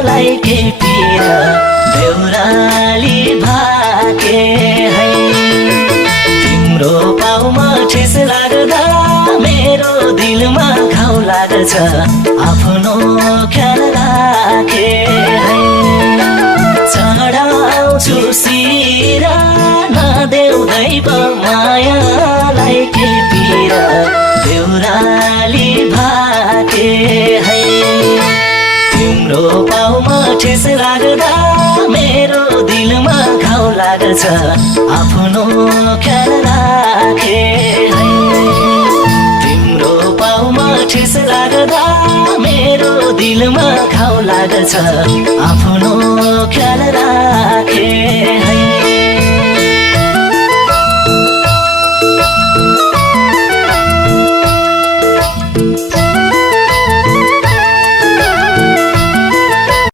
मायालाई के पिर बेहुराली भाके है तिम्रो पाउमा ठेस लाग्दा मेरो दिलमा घाउ लाग्छ आफ्नो ख्याल राखे है चढाउँछु शिर नदेऊ दैव मायालाई के पिर बेहुराली भाके है तिम्रो पाउमा ठेस लाग्दा मेरो दिलमा घाउ लाग्छ आफ्नो ख्याल राखे है तिम्रो पाउमा ठेस लाग्दा मेरो दिलमा घाउ लाग्छ आफ्नो ख्याल राखे है